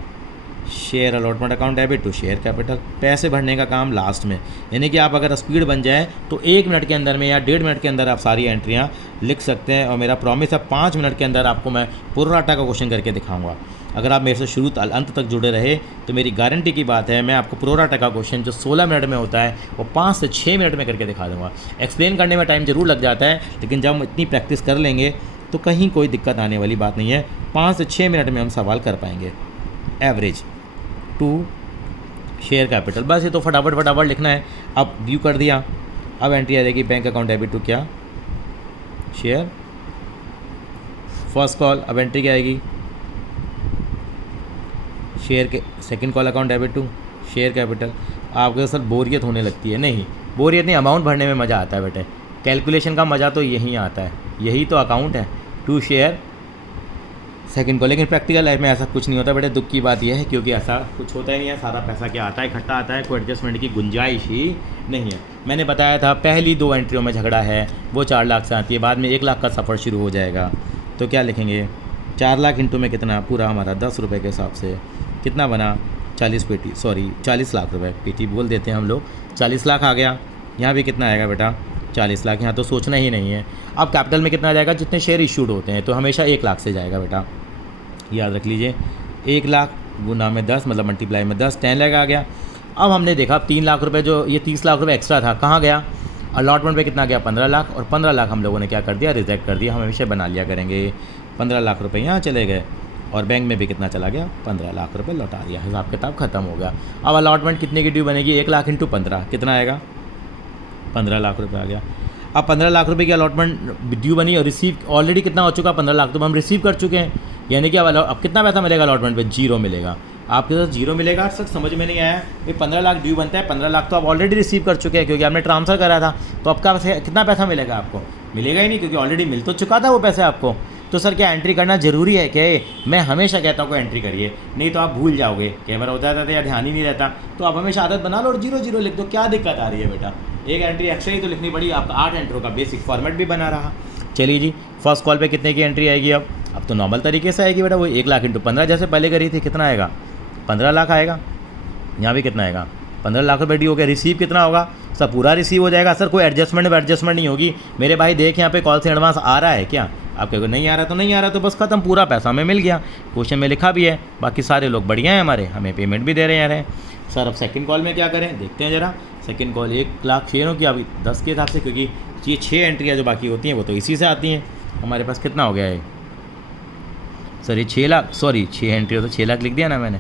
share allotment account debit to share capital, पैसे भरने का काम लास्ट में। यानी कि आप अगर स्पीड बन जाए तो 1 मिनट के अंदर में या 1.5 मिनट के अंदर आप सारी एंट्रियाँ लिख सकते हैं। और मेरा प्रॉमिस है 5 मिनट के अंदर आपको मैं प्रोराटा का क्वेश्चन करके दिखाऊंगा। अगर आप मेरे से शुरू अंत तक जुड़े रहे तो मेरी गारंटी की बात है, मैं आपको प्रोराटा का क्वेश्चन जो 16 मिनट में होता है वो 5 से 6 मिनट में करके दिखा दूँगा। एक्सप्लेन करने में टाइम ज़रूर लग जाता है, लेकिन जब हम इतनी प्रैक्टिस कर लेंगे तो कहीं कोई दिक्कत आने वाली बात नहीं है। 5 से 6 मिनट में हम सवाल कर पाएंगे एवरेज। टू शेयर कैपिटल, बस ये तो फटाफट लिखना है। अब व्यू कर दिया, अब एंट्री आ जाएगी बैंक अकाउंट डेबिट टू क्या, शेयर फर्स्ट कॉल। अब एंट्री क्या आएगी, शेयर के second call account debit to share capital. आपके सर बोरियत होने लगती है, नहीं बोरियत नहीं, अमाउंट भरने में मज़ा आता है बेटे। कैलकुलेशन का मज़ा तो यहीं आता है, यही तो अकाउंट है। To share second call. लेकिन प्रैक्टिकल लाइफ में ऐसा कुछ नहीं होता बेटे, दुख की बात यह है, क्योंकि ऐसा कुछ होता ही नहीं है। सारा पैसा क्या आता है, इकट्ठा आता है, कोई एडजस्टमेंट की गुंजाइश ही नहीं है। मैंने बताया था पहली 2 एंट्रियों में झगड़ा है, वो 4 लाख से आती है, बाद में 1 लाख का सफ़र शुरू हो जाएगा। तो क्या लिखेंगे, 4 लाख इंटू में कितना, पूरा हमारा 10 रुपये के हिसाब से कितना बना, 40 लाख रुपये, पेटी बोल देते हैं हम लोग, 40 लाख आ गया। यहाँ भी कितना आएगा बेटा, 40 लाख। यहाँ तो सोचना ही नहीं है। अब कैपिटल में कितना जाएगा, जितने शेयर इशूड होते हैं, तो हमेशा 1 लाख से जाएगा बेटा, याद रख लीजिए। 1 लाख गुना में 10 मतलब मल्टीप्लाई में 10, 10 लाख आ गया। अब हमने देखा 3 लाख रुपए, जो ये 30 लाख रुपए एक्स्ट्रा था, कहाँ गया, अलॉटमेंट पे कितना गया, 15 लाख। और 15 लाख हम लोगों ने क्या कर दिया, रिजेक्ट कर दिया। हम हमेशा बना लिया करेंगे, 15 लाख रुपए यहाँ चले गए, और बैंक में भी कितना चला गया, 15 लाख रुपए लौटा दिया, हिसाब किताब खत्म हो गया। अब अलॉटमेंट कितने की ड्यू बनेगी, 1 लाख इंटू 15 कितना आएगा, 15 लाख रुपये आ गया। अब 15 लाख रुपए की अलॉटमेंट ड्यू बनी, और रिसीव ऑलरेडी कितना हो चुका, 15 लाख तो हम रिसीव कर चुके हैं। यानी कि अब कितना पैसा मिलेगा अलॉटमेंट पे, 0 मिलेगा। आपके साथ 0 मिलेगा, सर समझ में नहीं आया भाई, 15 लाख ड्यू बनता है, 15 लाख तो आप ऑलरेडी रिसीव कर चुके हैं, क्योंकि आपने ट्रांसफ़र करा था। तो आपका कितना पैसा मिलेगा, आपको मिलेगा ही नहीं, क्योंकि ऑलरेडी मिल तो चुका था वो पैसे आपको। तो सर क्या एंट्री करना ज़रूरी है क्या? मैं हमेशा कहता हूँ कि एंट्री करिए, नहीं तो आप भूल जाओगे। कई बार होता था या ध्यान ही नहीं रहता, तो आप हमेशा आदत बना लो और 0 लिख दो, क्या दिक्कत आ रही है बेटा। एक एंट्री एक्स्ट्रा ही तो लिखनी पड़ी, आपका 8 एंट्रियों का बेसिक फॉर्मेट भी बना रहा। चलिए जी, फर्स्ट कॉल पे कितने की एंट्री आएगी, अब तो नॉर्मल तरीके से आएगी बेटा, वो 1 लाख इंटू 15 जैसे पहले करी थी, कितना आएगा, 15 लाख आएगा। यहाँ भी कितना आएगा, 15 लाख रुपये ड्यू हो गया। रिसीव कितना होगा, सर पूरा रिसीव हो जाएगा। सर कोई एडजस्टमेंट नहीं होगी मेरे भाई, देख यहाँ पे कॉल से एडवांस आ रहा है क्या, आप कहोगे नहीं आ रहा तो नहीं आ रहा, तो बस खत्म, पूरा पैसा हमें मिल गया। क्वेश्चन में लिखा भी है, बाकी सारे लोग बढ़िया हैं हमारे, हमें पेमेंट भी दे रहे हैं। सर अब सेकंड कॉल में क्या करें, देखते हैं ज़रा। सेकंड कॉल 1 लाख शेयरों की, अभी 10 के हिसाब से, क्योंकि ये 6 एंट्रियाँ जो बाकी होती हैं वो तो इसी से आती हैं। हमारे पास कितना हो गया है सर, ये 6 लाख, 6 एंट्री तो 6 लाख लिख दिया ना मैंने,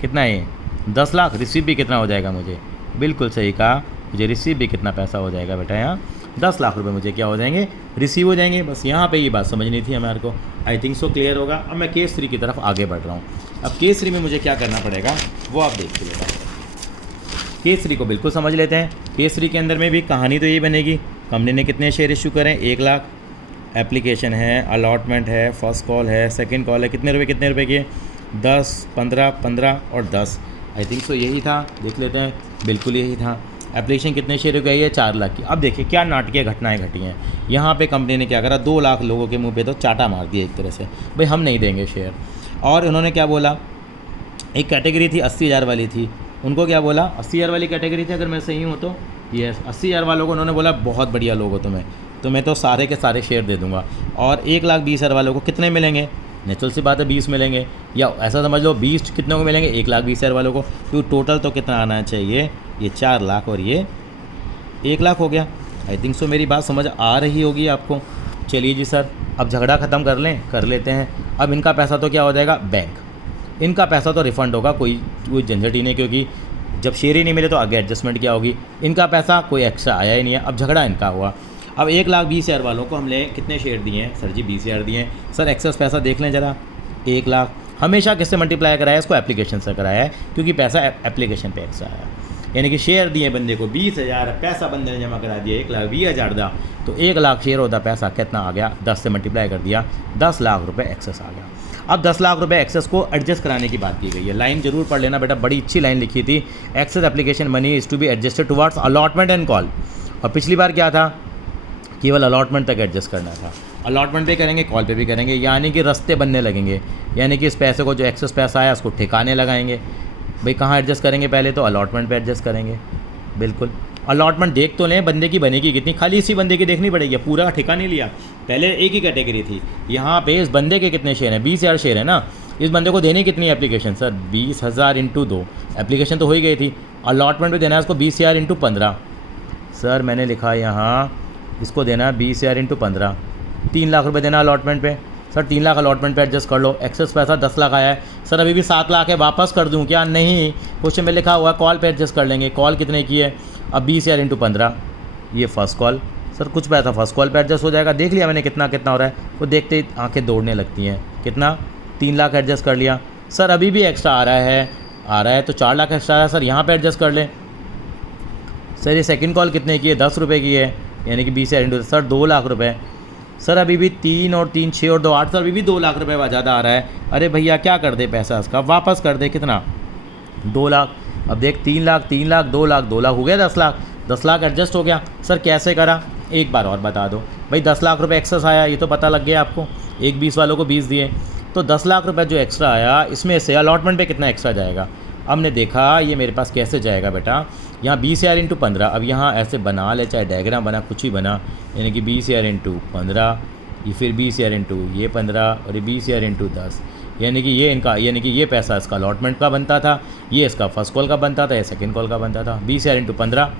कितना है 10 लाख। रिसीव भी कितना हो जाएगा, मुझे बिल्कुल सही कहा, मुझे रिसीव भी कितना पैसा हो जाएगा बेटा, यहाँ 10 लाख रुपए मुझे क्या हो जाएंगे, रिसीव हो जाएंगे। बस यहाँ पे ये बात समझनी थी हमारे को। आई थिंक सो क्लियर होगा। अब मैं केस 3 की तरफ आगे बढ़ रहा हूँ। अब केस 3 में मुझे क्या करना पड़ेगा वो आप देख लीजिएगा। केस 3 को बिल्कुल समझ लेते हैं। केस 3 के अंदर में भी कहानी तो यही बनेगी, कंपनी ने कितने शेयर इशू करें, 1 लाख, एप्लीकेशन है, अलॉटमेंट है, फर्स्ट कॉल है, सेकंड कॉल है, कितने रुपए की, 10, 15 और 10। आई थिंक सो यही था, देख लेते हैं, बिल्कुल यही था। एप्लीकेशन कितने शेयर हो गई है, 4 लाख की। अब देखिए क्या नाटकीय घटनाएं घटी हैं। यहाँ पे कंपनी ने क्या करा, 2 लाख लोगों के मुंह पे तो चाटा मार दिया एक तरह से, भाई हम नहीं देंगे शेयर। और उन्होंने क्या बोला, एक कैटेगरी थी 80,000 वाली थी, उनको क्या बोला, 80,000 वाली कैटेगरी थी अगर मैं सही हूँ तो, ये 80,000 वालों को उन्होंने बोला बहुत बढ़िया लोग हो तो मैं तो सारे के सारे शेयर दे दूँगा। और 1,20,000 वालों को कितने मिलेंगे, नेचुरल सी बात है 20 मिलेंगे, या ऐसा समझ लो 20 कितने को मिलेंगे, 1,20,000 वालों को। तो टोटल तो कितना आना चाहिए, ये 4 लाख और ये 1 लाख हो गया। आई थिंक सो मेरी बात समझ आ रही होगी आपको। चलिए जी सर, अब झगड़ा ख़त्म कर लेते हैं। अब इनका पैसा तो क्या हो जाएगा, बैंक, इनका पैसा तो रिफ़ंड होगा, कोई झंझट ही नहीं, क्योंकि जब शेयर ही नहीं मिले तो आगे एडजस्टमेंट क्या होगी। इनका पैसा कोई एक्स्ट्रा आया ही नहीं है, अब झगड़ा इनका हुआ। अब 1,20,000 वालों को हमने कितने शेयर दिए हैं, सर जी 20,000 दिए हैं। सर एक्सेस पैसा देख लें ज़रा, 1 लाख हमेशा किससे मल्टीप्लाई कराया है, इसको एप्लीकेशन से कराया है, क्योंकि पैसा एप्लीकेशन पे एक्स्ट्रा आया। यानी कि शेयर दिए बंदे को 20,000, पैसा बंदे ने जमा करा दिया 1,20,000 दा, तो 1 लाख शेयर होता पैसा कितना आ गया, 10 से मल्टीप्लाई कर दिया, 10 लाख रुपये एक्सेस आ गया। अब 10 लाख रुपये एक्सेस को एडजस्ट कराने की बात की गई है। लाइन जरूर पढ़ लेना बेटा, बड़ी अच्छी लाइन लिखी थी, excess application money is to be adjusted towards allotment and call. और पिछली बार क्या था, केवल अलॉटमेंट तक एडजस्ट करना था, अलॉटमेंट पे करेंगे, कॉल पे भी करेंगे, यानी कि रास्ते बनने लगेंगे। यानी कि इस पैसे को जो एक्सेस पैसा आया उसको ठिकाने लगाएंगे। भाई कहाँ एडजस्ट करेंगे, पहले तो अलॉटमेंट पे एडजस्ट करेंगे। बिल्कुल अलॉटमेंट देख तो लें बंदे की बनेगी कितनी, खाली इसी बंदे की देखनी पड़ेगी, पूरा का ठिका नहीं लिया। पहले एक ही कैटेगरी थी, यहाँ पे इस बंदे के कितने शेयर हैं, 20,000 शेयर है ना, इस बंदे को देनी कितनी एप्लीकेशन, सर 20,000 इंटू 2, एप्लीकेशन तो हो ही गई थी। अलॉटमेंट पे देना है उसको 20,000 इंटू 15, सर मैंने लिखा यहाँ इसको देना है 20,000 इंटू 15, 3 लाख रुपये देना अलॉटमेंट पे। सर 3 लाख अलॉटमेंट पे एडजस्ट कर लो, एक्सेस पैसा 10 लाख आया है, सर अभी भी 7 लाख है, वापस कर दूं क्या, नहीं, क्वेश्चन में लिखा हुआ है कॉल पे एडजस्ट कर लेंगे। कॉल कितने की है, अब 20,000 इंटू 15, ये फर्स्ट कॉल, सर कुछ पैसा फर्स्ट कॉल पे एडजस्ट हो जाएगा। देख लिया मैंने कितना कितना हो रहा है, वो देखते ही आंखें दौड़ने लगती हैं। कितना, 3 लाख एडजस्ट कर लिया। सर अभी भी एक्स्ट्रा आ रहा है तो 4 लाख एक्स्ट्रा आ रहा है, सर यहाँ पर एडजस्ट कर लें। सर ये सेकेंड कॉल कितने की है, 10 रुपये की है, यानी कि 20,000 इंटू, सर 2 लाख रुपये, सर अभी भी 3 और 3 6 और 2 8, सर अभी भी 2 लाख रुपए ज़्यादा आ रहा है। अरे भैया क्या कर दे पैसा इसका, वापस कर दे, कितना 2 लाख। अब देख 3 लाख 3 लाख 2 लाख 2 लाख हो गया 10 लाख, 10 लाख एडजस्ट हो गया। सर कैसे करा, एक बार और बता दो भाई। 10 लाख रुपए एक्सेस आया, ये तो पता लग गया आपको। एक 20 वालों को 20 दिए, तो 10 लाख रुपए जो एक्स्ट्रा आया, इसमें से अलॉटमेंट पे कितना एक्स्ट्रा जाएगा। हमने देखा ये मेरे पास कैसे जाएगा बेटा, यहाँ 20,000 इंटू 15। अब यहाँ ऐसे बना ले, चाहे डायग्राम बना, कुछ भी बना, यानी कि 20,000 इंटू 15, ये फिर 20,000 इंटू ये 15 और ये 20,000 इंटू 10, यानी कि ये इनका, यानी कि ये पैसा इसका अलॉटमेंट का बनता था, ये इसका फर्स्ट कॉल का बनता था, ये सेकंड कॉल का बनता था। 20,000 इंटू 15,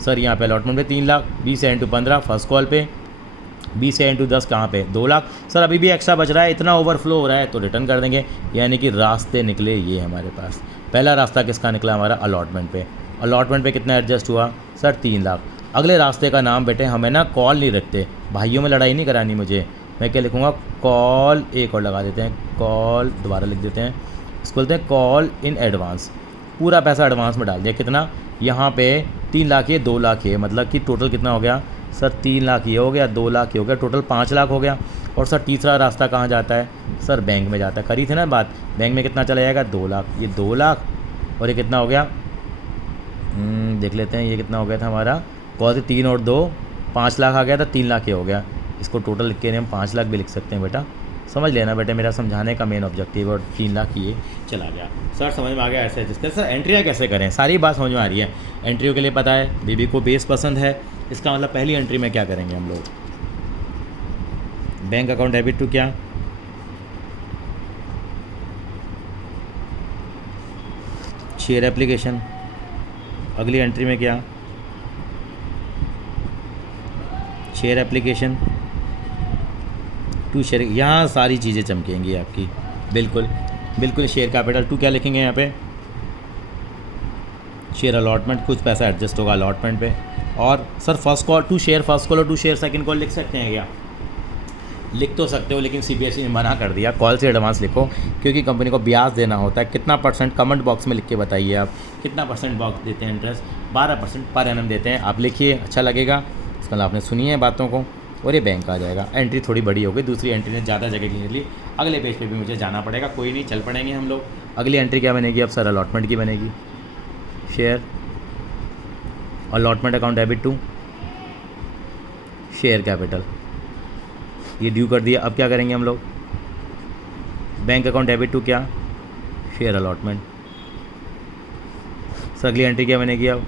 सर यहाँ पे अलॉटमेंट पे 3 लाख, 20,000 इंटू 15 फर्स्ट कॉल पे, 20,000 इंटू 10 कहाँ पे 2 लाख। सर अभी भी एक्स्ट्रा बच रहा है, इतना ओवरफ्लो हो रहा है तो रिटर्न कर देंगे। यानी कि रास्ते निकले ये हमारे पास। पहला रास्ता किसका निकला हमारा, अलॉटमेंट पे। अलॉटमेंट पे कितना एडजस्ट हुआ सर 3 लाख। अगले रास्ते का नाम बेटे हमें ना कॉल नहीं रखते, भाइयों में लड़ाई नहीं करानी मुझे। मैं क्या लिखूँगा, कॉल, एक और लगा देते हैं, कॉल दोबारा लिख देते हैं, इसको बोलते हैं कॉल इन एडवांस। पूरा पैसा एडवांस में डाल दिया, कितना यहाँ पे 3 लाख ये 2 लाख ये, मतलब कि टोटल कितना हो गया सर 3 लाख ये हो गया, 2 लाख ये हो गया, टोटल 5 लाख हो गया। और सर तीसरा रास्ता कहाँ जाता है सर, बैंक में जाता है। करी थी ना बात, बैंक में कितना चला जाएगा 2 लाख, ये 2 लाख और ये कितना हो गया, देख लेते हैं ये कितना हो गया था हमारा, कौन से 3 और 2 5 लाख आ गया था, 3 लाख ये हो गया। इसको टोटल लिख के हम 5 लाख भी लिख सकते हैं बेटा, समझ लेना बेटे, मेरा समझाने का मेन ऑब्जेक्टिव। और 3 लाख ये चला गया। सर समझ में आ गया ऐसे जिसके। सर एंट्रियाँ कैसे करें, सारी बात समझ में आ रही है। एंट्रियों के लिए पता है, बेबी को बेस पसंद है, इसका मतलब पहली एंट्री में क्या करेंगे हम लोग, बैंक अकाउंट डेबिट टू क्या, शेयर एप्लीकेशन। अगली एंट्री में क्या, शेयर एप्लीकेशन टू शेयर। यहाँ सारी चीज़ें चमकेंगी आपकी, बिल्कुल बिल्कुल। शेयर कैपिटल टू क्या लिखेंगे यहाँ पे, शेयर अलॉटमेंट, कुछ पैसा एडजस्ट होगा अलॉटमेंट पे। और sir first call to share first call और टू शेयर सेकंड कॉल लिख सकते हैं क्या, लिख तो सकते हो, लेकिन सीबीएसई ने मना कर दिया, कॉल से एडवांस लिखो, क्योंकि कंपनी को ब्याज देना होता है। कितना परसेंट कमेंट बॉक्स में लिख के बताइए आप, कितना परसेंट बॉक्स देते हैं इंटरेस्ट, 12% पर एनम देते हैं। आप लिखिए, अच्छा लगेगा। इसके आपने सुनी है बातों को, और ये बैंक आ जाएगा। एंट्री थोड़ी बड़ी हो गई, दूसरी एंट्री ने ज़्यादा जगह घेर ली। अगले पेज पे भी मुझे जाना पड़ेगा, कोई नहीं, चल पड़ेंगे हम लोग। अगली एंट्री क्या बनेगी अब सर, अलॉटमेंट की बनेगी। Share allotment account debit to share capital, ये ड्यू कर दिया। अब क्या करेंगे हम लोग, बैंक अकाउंट डेबिट टू क्या, शेयर अलॉटमेंट। सर अगली एंट्री क्या बनेगी अब,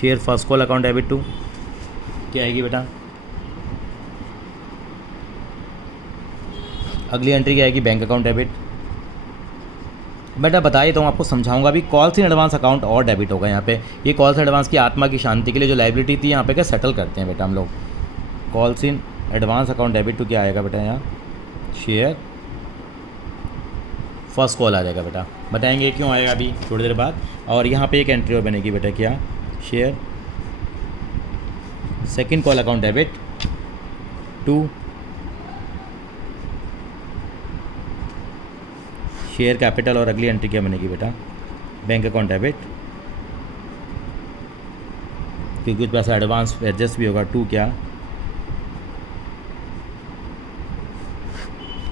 share first call account debit to क्या आएगी बेटा, अगली एंट्री क्या आएगी, बैंक अकाउंट डेबिट। बेटा बताइए तो आपको समझाऊंगा भी। कॉल्स इन एडवांस अकाउंट और डेबिट होगा यहाँ पे। ये कॉल्स इन एडवांस की आत्मा की शांति के लिए जो लाइबिलिटी थी यहाँ पे क्या सेटल करते हैं बेटा हम लोग। Calls in advance account debit to क्या आएगा बेटा, यहाँ शेयर फर्स्ट कॉल आ जाएगा बेटा। बताएंगे क्यों आएगा अभी थोड़ी देर बाद। और यहाँ पे एक एंट्री और बनेगी बेटा, क्या, share second call account debit to share capital. और अगली एंट्री क्या बनेगी बेटा, बैंक अकाउंट डेबिट, क्योंकि कुछ पैसा एडवांस एडजस्ट भी होगा, टू क्या,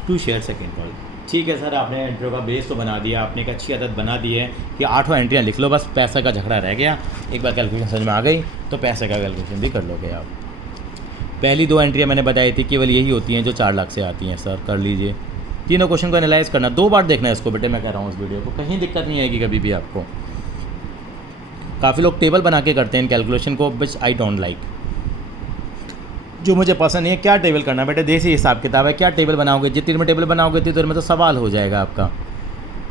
टू शेयर सेकंड कॉल। ठीक है सर, आपने एंट्रियों का बेस तो बना दिया, आपने एक अच्छी आदत बना दी है कि 8 एंट्रियाँ लिख लो, बस पैसे का झगड़ा रह गया। एक बार कैलकुलेशन समझ में आ गई तो पैसे का कैलकुलेशन भी कर लोगे आप। पहली 2 एंट्रियाँ मैंने बताई थी, केवल यही होती हैं जो 4 लाख से आती हैं। सर कर लीजिए, तीनों क्वेश्चन को एनालाइज करना, 2 बार देखना है इसको बेटे, मैं कह रहा हूँ इस वीडियो को, कहीं दिक्कत नहीं आएगी कभी भी आपको। काफ़ी लोग टेबल बना के करते हैं कैलकुलेशन को, विच आई डोंट लाइक। जो मुझे पसंद नहीं है, क्या टेबल करना बेटे, देसी हिसाब किताब है, क्या टेबल बनाओगे, जितनी देर में टेबल बनाओगे उतनी देर में तो सवाल हो जाएगा आपका।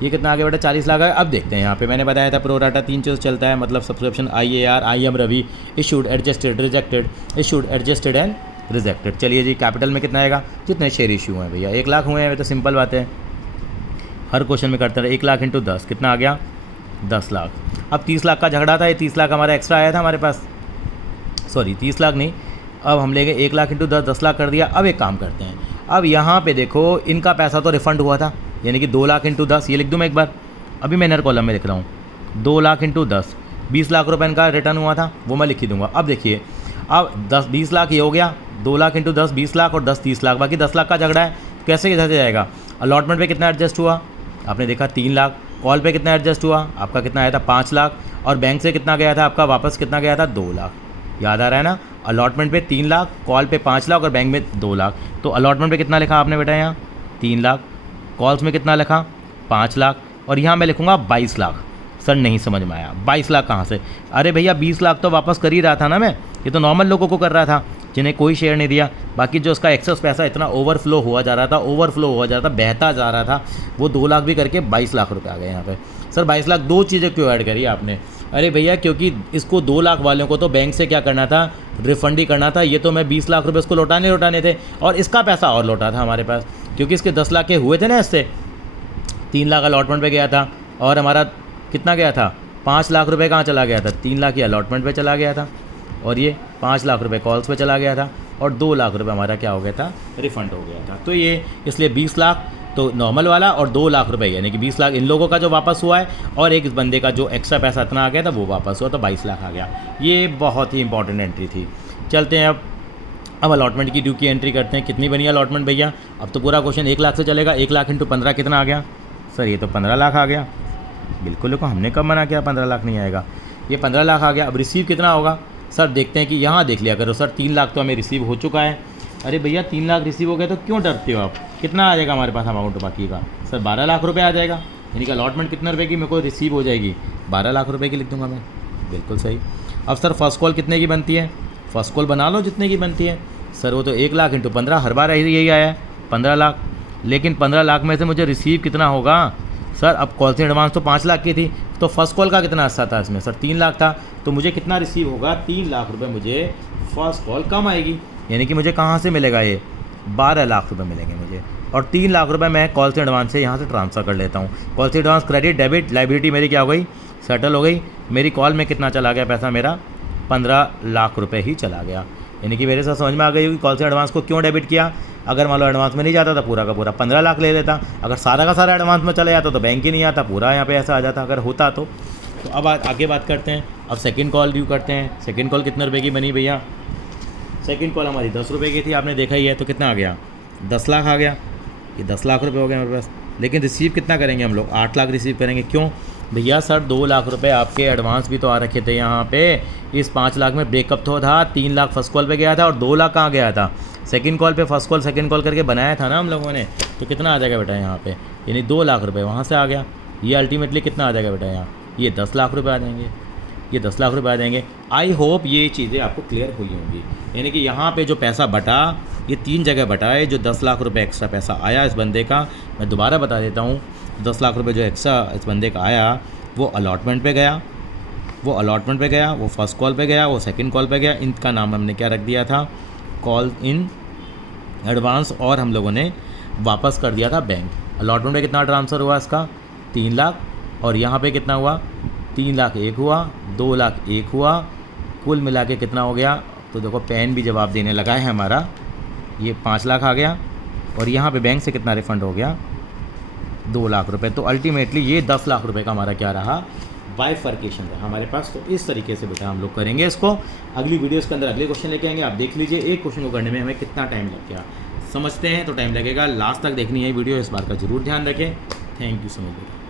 ये कितना आ गया बेटा, 40 लाख है। अब देखते हैं यहाँ पे मैंने बताया था प्रोराटा 3 चीज़ चलता है, मतलब subscription, IAR, I M Ravi, issued, adjusted, rejected, issued, adjusted and rejected. चलिए जी, कैपिटल में कितना आएगा, कितने शेयर इशू हैं भैया, 1 लाख हुए हैं, तो सिंपल बात है, हर क्वेश्चन में करते रहे। 1 लाख इंटू 10 कितना आ गया, 10 लाख। अब 30 लाख का झगड़ा था, ये 30 लाख हमारा एक्स्ट्रा आया था हमारे पास, सॉरी 30 लाख नहीं, अब हम लेंगे 1 लाख इंटू 10, 10 लाख कर दिया। अब एक काम करते हैं, अब यहाँ पे देखो इनका पैसा तो रिफंड हुआ था, यानी कि 2 लाख इंटू 10, ये लिख दूँ मैं एक बार, अभी मैं इनर कॉलम में लिख रहा हूँ, 2 लाख इंटू 10, 20 लाख रुपए इनका रिटर्न हुआ था, वो मैं लिख ही दूँगा। अब देखिए, अब 10-20 लाख ये हो गया, 2 लाख इंटू 10 20 लाख और 10 30 लाख, बाकी 10 लाख का झगड़ा है, कैसे किधर से जाएगा। अलॉटमेंट पे कितना एडजस्ट हुआ आपने देखा 3 लाख, कॉल पे कितना एडजस्ट हुआ आपका कितना आया था 5 लाख, और बैंक से कितना गया था आपका वापस कितना गया था 2 लाख। याद आ रहा है ना, अलॉटमेंट पे 3 लाख, कॉल पे 5 लाख और बैंक में 2 लाख। तो अलॉटमेंट पे कितना लिखा आपने बेटा यहाँ 3 लाख, कॉल्स में कितना लिखा 5 लाख, और यहाँ मैं लिखूँगा 22 लाख। सर नहीं समझ में आया, 22 लाख कहाँ से? अरे भैया 20 लाख तो वापस कर ही रहा था ना मैं, ये तो नॉर्मल लोगों को कर रहा था जिन्हें कोई शेयर नहीं दिया। बाकी जो उसका एक्सेस पैसा इतना ओवरफ्लो हुआ जा रहा था, बहता जा रहा था, वो 2 लाख भी करके 22 लाख रुपए आ गए यहाँ पे। सर 22 लाख 2 चीज़ें क्यों ऐड करी आपने? अरे भैया क्योंकि इसको 2 लाख वालों को तो बैंक से क्या करना था, रिफंड ही करना था। ये तो मैं 20 लाख रुपये उसको लौटाने थे, और इसका पैसा और लौटा था हमारे पास, क्योंकि इसके 10 लाख के हुए थे ना, इससे 3 लाख अलॉटमेंट पे गया था, और हमारा कितना गया था 5 लाख रुपए कहाँ चला गया था, 3 लाख ये अलॉटमेंट पे चला गया था, और ये 5 लाख रुपए कॉल्स पे चला गया था, और 2 लाख रुपए हमारा क्या हो गया था, रिफ़ंड हो गया था। तो ये इसलिए 20 लाख तो नॉर्मल वाला, और 2 लाख रुपए यानी कि 20 लाख इन लोगों का जो वापस हुआ है, और एक इस बंदे का जो एक्स्ट्रा पैसा इतना आ गया था वो वापस हुआ, तो 22 लाख आ गया। ये बहुत ही इंपॉर्टेंट एंट्री थी। चलते हैं अब अलॉटमेंट की ड्यू की एंट्री करते हैं। कितनी बनी अलॉटमेंट भैया? अब तो पूरा क्वेश्चन 1 लाख से चलेगा। 1 लाख इंटू 15 कितना आ गया? सर ये तो 15 लाख आ गया। बिल्कुल देखो, हमने कब मना किया 15 लाख नहीं आएगा, ये 15 लाख आ गया। अब रिसीव कितना होगा? सर देखते हैं कि यहाँ देख लिया करो सर, 3 लाख तो हमें रिसीव हो चुका है। अरे भैया 3 लाख रिसीव हो गया तो क्यों डरते हो आप? कितना आ जाएगा हमारे पास अमाउंट बाकी का? सर 12 लाख रुपए आ जाएगा, यानी कि अलॉटमेंट कितने रुपए की मेरे को रिसीव हो जाएगी? 12 लाख रुपए की लिख दूंगा मैं। बिल्कुल सही। अब सर फर्स्ट कॉल कितने की बनती है? फर्स्ट कॉल बना लो जितने की बनती है। सर वो तो 1 लाख इंटू 15, हर बार यही आया है 15 लाख, लेकिन 15 लाख में से मुझे रिसीव कितना होगा? सर अब कॉल से एडवांस तो 5 लाख की थी, तो फर्स्ट कॉल का कितना हिस्सा था इसमें? सर 3 लाख था, तो मुझे कितना रिसीव होगा? 3 लाख रुपए मुझे फर्स्ट कॉल कम आएगी, यानी कि मुझे कहाँ से मिलेगा? ये 12 लाख रुपए मिलेंगे मुझे, और 3 लाख रुपए मैं कॉल से एडवांस से यहाँ से ट्रांसफ़र कर लेता हूँ। कॉल से एडवांस क्रेडिट डेबिट लाइबिलिटी मेरी क्या हो गई? सेटल हो गई। मेरी कॉल में कितना चला गया पैसा? मेरा 15 लाख रुपए ही चला गया, यानी कि मेरे साथ समझ में आ गई कि कॉल से एडवांस को क्यों डेबिट किया। अगर मान लो एडवांस में नहीं जाता था पूरा का पूरा 15 लाख ले लेता, अगर सारा का सारा एडवांस में चला जाता तो बैंक ही नहीं आता, पूरा यहाँ पे ऐसा आ जाता अगर होता तो। अब आगे बात करते हैं, अब सेकंड कॉल ड्यू करते हैं। सेकंड कॉल कितने रुपए की बनी भैया? सेकंड कॉल हमारी 10 रुपये की थी, आपने देखा ही है, तो कितना आ गया? 10 लाख आ गया। ये 10 लाख रुपये हो गए हमारे पास, लेकिन रिसीव कितना करेंगे हम लोग? 8 लाख रिसीव करेंगे। क्यों भैया? सर 2 लाख रुपए आपके एडवांस भी तो आ रखे थे यहाँ पे, इस 5 लाख में ब्रेकअप तो था। 3 लाख फर्स्ट कॉल पे गया था और 2 लाख कहाँ गया था? सेकंड कॉल पे। फर्स्ट कॉल सेकंड कॉल करके बनाया था ना हम लोगों ने, तो कितना आ जाएगा बेटा यहाँ पे? यानी 2 लाख रुपए वहाँ से आ गया। ये अल्टीमेटली कितना आ जाएगा बेटा यहाँ? ये 10 लाख रुपये आ जाएंगे, ये 10 लाख रुपये आ जाएंगे। आई होप ये चीज़ें आपको क्लियर हुई होंगी। यानी कि यहाँ पे जो पैसा बटा, ये 3 जगह बटा है। जो 10 लाख रुपए एक्स्ट्रा पैसा आया इस बंदे का, मैं दोबारा बता देता हूँ, 10 लाख रुपए जो एक्स्ट्रा इस बंदे का आया, वो अलॉटमेंट पे गया, वो फर्स्ट कॉल पे गया, वो सेकंड कॉल पे गया। इनका नाम हमने क्या रख दिया था? कॉल इन एडवांस, और हम लोगों ने वापस कर दिया था बैंक। अलॉटमेंट पे कितना ट्रांसफ़र हुआ इसका? 3 लाख, और यहाँ पे कितना हुआ? 3 लाख एक हुआ, 2 लाख एक हुआ, कुल मिला के कितना हो गया? तो देखो पेन भी जवाब देने लगा है हमारा, ये 5 लाख आ गया, और यहाँ पे बैंक से कितना रिफ़ंड हो गया? 2 लाख रुपए। तो अल्टीमेटली ये 10 लाख रुपए का हमारा क्या रहा? बाइफर्केशन रहा हमारे पास। तो इस तरीके से बेटा हम लोग करेंगे इसको। अगली वीडियोस के अंदर अगले क्वेश्चन लेके आएंगे, आप देख लीजिए एक क्वेश्चन को करने में हमें कितना टाइम लग गया। समझते हैं तो टाइम लगेगा, लास्ट तक देखनी है वीडियो, इस बार का ज़रूर ध्यान रखें। Thank you so much.